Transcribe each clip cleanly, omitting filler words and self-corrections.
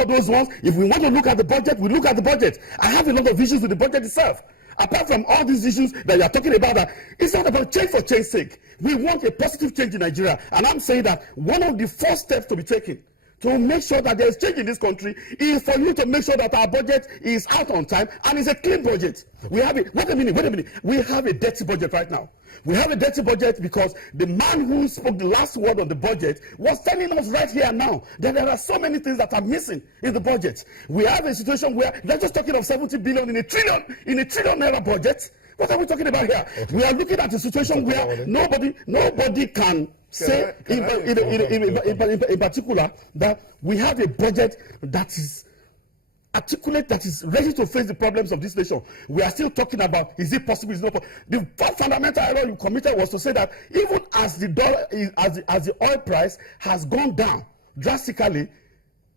all those ones. If we want to look at the budget, we look at the budget. I have a lot of issues with the budget itself. Apart from all these issues that you are talking about, that it's not about change for change's sake. We want a positive change in Nigeria. And I'm saying that one of the first steps to be taken to make sure that there is change in this country is for you to make sure that our budget is out on time and it's a clean budget. We have it. Wait a minute. We have a dirty budget right now. We have a dirty budget because the man who spoke the last word on the budget was telling us right here and now that there are so many things that are missing in the budget. We have a situation where they're just talking of 70 billion in a trillion naira budget. What are we talking about here? Okay. We are looking at a situation where nobody can say in particular that we have a budget that is articulate, that is ready to face the problems of this nation. We are still talking about, is it possible, is it not possible? The first fundamental error you committed was to say that even as the dollar, as the oil price has gone down drastically,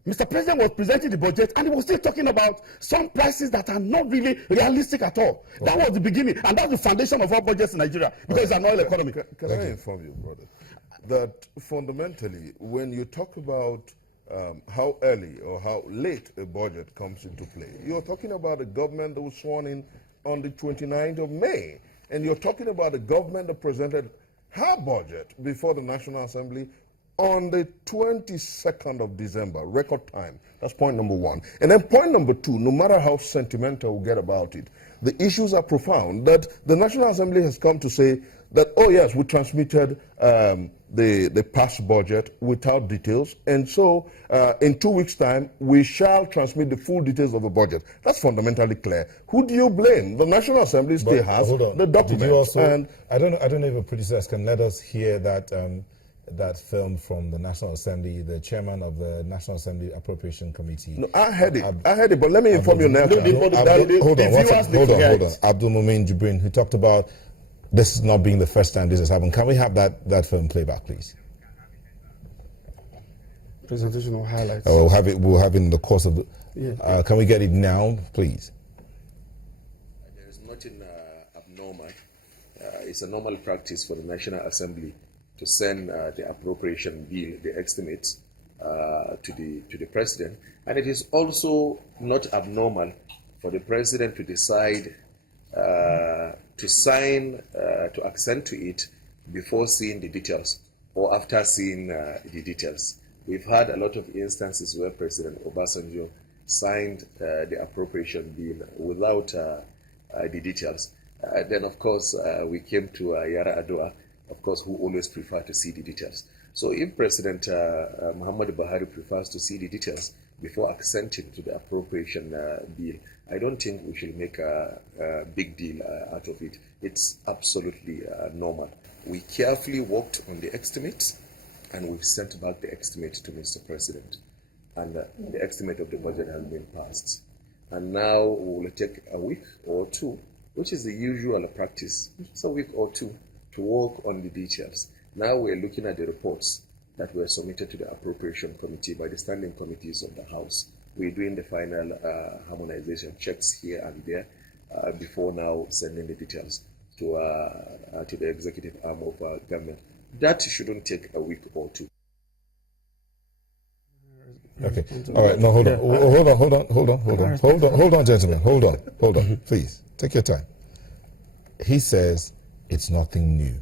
Mr. President was presenting the budget and he was still talking about some prices that are not really realistic at all. Okay. That was the beginning, and that's the foundation of all budgets in Nigeria, because it's an oil economy. Can I inform you, brother, that fundamentally, when you talk about how early or how late a budget comes into play, you're talking about a government that was sworn in on the 29th of May, and you're talking about a government that presented her budget before the National Assembly on the 22nd of December, record time. That's point number one. And then point number two, no matter how sentimental we get about it, the issues are profound, that the National Assembly has come to say that, oh yes, we transmitted the past budget without details, and so in 2 weeks' time, we shall transmit the full details of the budget. That's fundamentally clear. Who do you blame? The National Assembly still has the document. Did you also, and I don't know if a producer can let us hear that that film from the National Assembly, the chairman of the National Assembly Appropriation Committee. No, I heard it, but let me inform you now. Hold on. Abdul Mumin Jibrin, who talked about this not being the first time this has happened. Can we have that film playback, please? Presentation or highlights. We'll have it in the course of the... can we get it now, please? There is nothing abnormal. It's a normal practice for the National Assembly to send the appropriation bill, the estimates, to the president. And it is also not abnormal for the president to decide to sign, to accent to it before seeing the details or after seeing the details. We've had a lot of instances where President Obasanjo signed the appropriation bill without the details. Then, of course, we came to Yara Adua, of course, who always prefer to see the details. So if President Muhammadu Buhari prefers to see the details before accenting to the appropriation bill, I don't think we should make a big deal out of it. It's absolutely normal. We carefully worked on the estimates, and we've sent back the estimate to Mr. President. And the estimate of the budget has been passed. And now we will take a week or two, which is the usual practice. It's a week or two to work on the details. Now we're looking at the reports that were submitted to the Appropriation Committee by the standing committees of the House. We're doing the final harmonization checks here and there before now sending the details to the executive arm of government. That shouldn't take a week or two. Okay. All right. No, hold on, gentlemen. Hold on. Please, take your time. He says it's nothing new.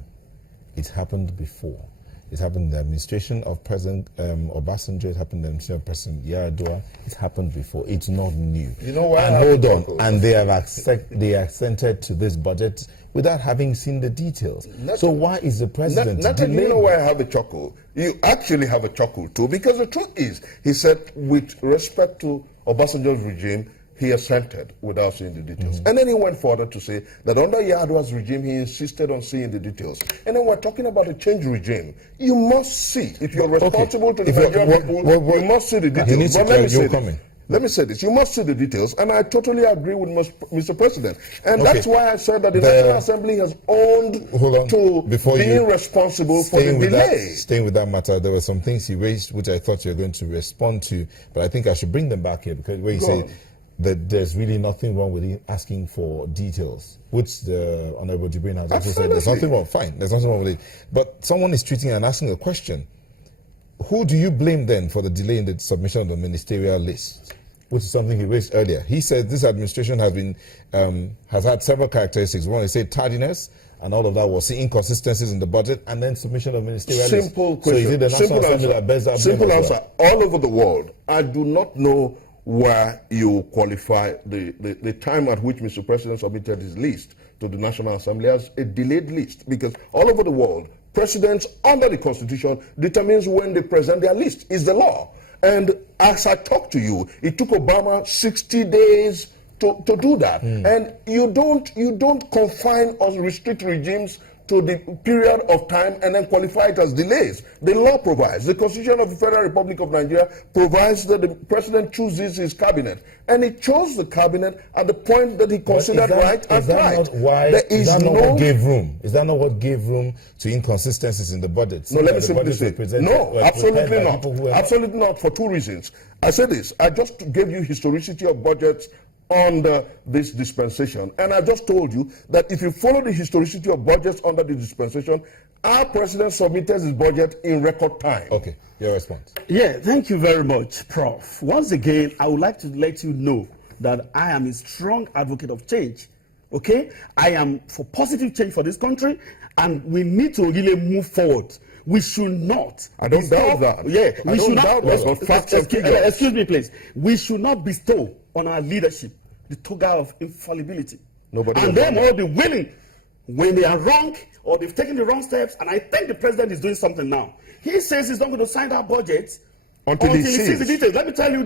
It's happened before. It happened in the administration of President Obasanjo. It happened in the administration of President Yar'Adua. It happened before. It's not new. You know why? And hold on. And they accented to this budget without having seen the details. So why is the president delaying? You know why I have a chuckle? You actually have a chuckle too, because the truth is, he said, with respect to Obasanjo's regime, he assented without seeing the details. And then he went further to say that under Yar'Adua's regime, he insisted on seeing the details. And then we're talking about a change regime. You must see, if you're responsible to the Nigerian people, you must see the details. Let me say this. You must see the details, and I totally agree with Mr. President. And that's why I said that the National Assembly has owned to being responsible for the delay. Staying with that matter, there were some things he raised which I thought you were going to respond to, but I think I should bring them back here, because where you say that there's really nothing wrong with asking for details, which the Honorable Jibrin has also said there's nothing wrong. Fine, there's nothing wrong with it. But someone is treating and asking a question. who do you blame then for the delay in the submission of the ministerial list, which is something he raised earlier? He said this administration has had several characteristics. One, he said tardiness, and all of that was inconsistencies in the budget, and then submission of ministerial list. Simple So is question. it the National Simple Assembly that bears that answer. blame Simple as well? answer. All over the world, I do not know where you qualify the time at which Mr. President submitted his list to the National Assembly as a delayed list, because all over the world, presidents under the Constitution determines when they present their list. Is the law. And as I talk to you, it took Obama 60 days to do that. And you don't confine or restrict regimes to the period of time and then qualify it as delays. The law provides, the Constitution of the Federal Republic of Nigeria provides that the president chooses his cabinet, and he chose the cabinet at the point that he considered right and right. Is that not what gave room? Is that not what gave room to inconsistencies in the budget? No, let me The simply budgets say, were presented- no, were absolutely prepared by not. people who were- Absolutely not, for two reasons. I say this, I just gave you historicity of budgets under this dispensation, and I just told you that if you follow the historicity of budgets under the dispensation, our president submitted his budget in record time. Okay, your response. Yeah, thank you very much, Prof. Once again, I would like to let you know that I am a strong advocate of change. Okay? I am for positive change for this country, and we need to really move forward. We should not. I don't bestow- doubt that. Yeah, I we don't should not. doubt that, but facts and figures. Excuse me, please. We should not bestow on our leadership the toga of infallibility. Nobody and has them done all be willing when they are wrong or they've taken the wrong steps. And I think the president is doing something now. He says he's not going to sign that budget Until he sees the sees. details. Let me tell you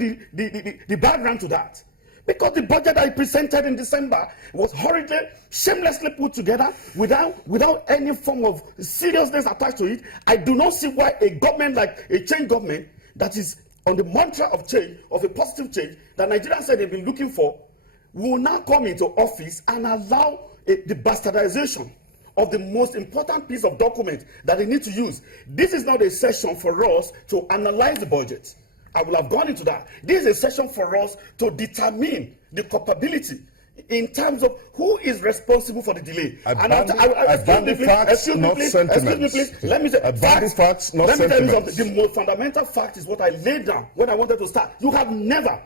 the background to that. Because the budget that he presented in December was hurriedly, shamelessly put together without any form of seriousness attached to it. I do not see why a government like a change government that is on the mantra of change, of a positive change, that Nigerians said they've been looking for, will now come into office and allow the bastardization of the most important piece of document that they need to use. This is not a session for us to analyze the budget. I will have gone into that. This is a session for us to determine the culpability in terms of who is responsible for the delay. Abandon facts, not sentiments. Let me say Abandon facts, not Let me tell you sentiments. something. The most fundamental fact is what I laid down when I wanted to start. You have never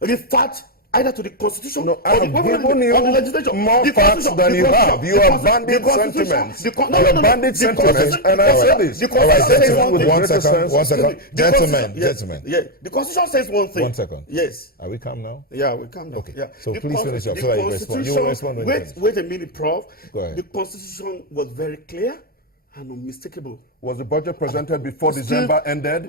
referred either to the Constitution No, I or have the given you legislation. more The facts Constitution, than the you Constitution, have. You the abandoned Constitution, sentiments. the Con- You abandoned the sentiments, Constitution- and I say this. The All right, Constitution says gentlemen, one thing. one greater second, sense. one second. The Constitution- Gentlemen. Yeah, the Constitution says one thing. 1 second. Yes. Are we calm now? Yeah, we calm down. Okay. Yeah. So The please Con- finish up the so that you respond. You will Constitution- respond when you finish. Wait a minute, Prof. Go ahead. The Constitution was very clear and unmistakable. Was the budget presented before December ended?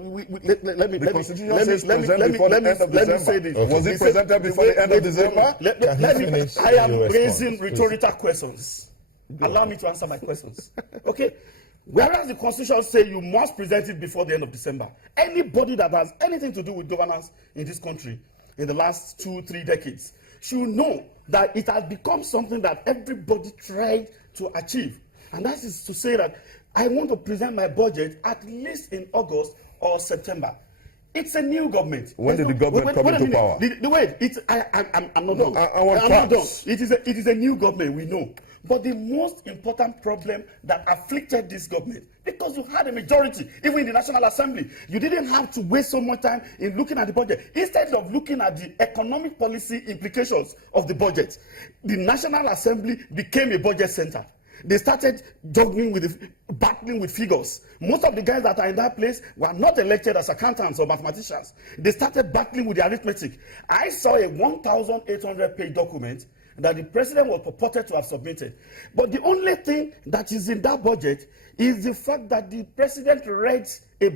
Let me The Constitution says present before the end of let me December. say this. Okay. Was it He said- presented before the end of December? Can he finish? I am You respond, raising please. rhetorical questions. Allow me to answer my questions. Okay? Whereas the Constitution says you must present it before the end of December. Anybody that has anything to do with governance in this country in the last 2-3 decades should know that it has become something that everybody tried to achieve. And that is to say that I want to present my budget at least in August or September. It's a new government. When did the government come wait a into minute. power? The way I'm not done. I want I'm not done. facts. It is a new government, we know. But the most important problem that afflicted this government, because you had a majority, even in the National Assembly, you didn't have to waste so much time in looking at the budget. Instead of looking at the economic policy implications of the budget, the National Assembly became a budget center. They started battling with figures. Most of the guys that are in that place were not elected as accountants or mathematicians. They started battling with the arithmetic. I saw a 1,800-page document that the president was purported to have submitted. But the only thing that is in that budget is the fact that the president read a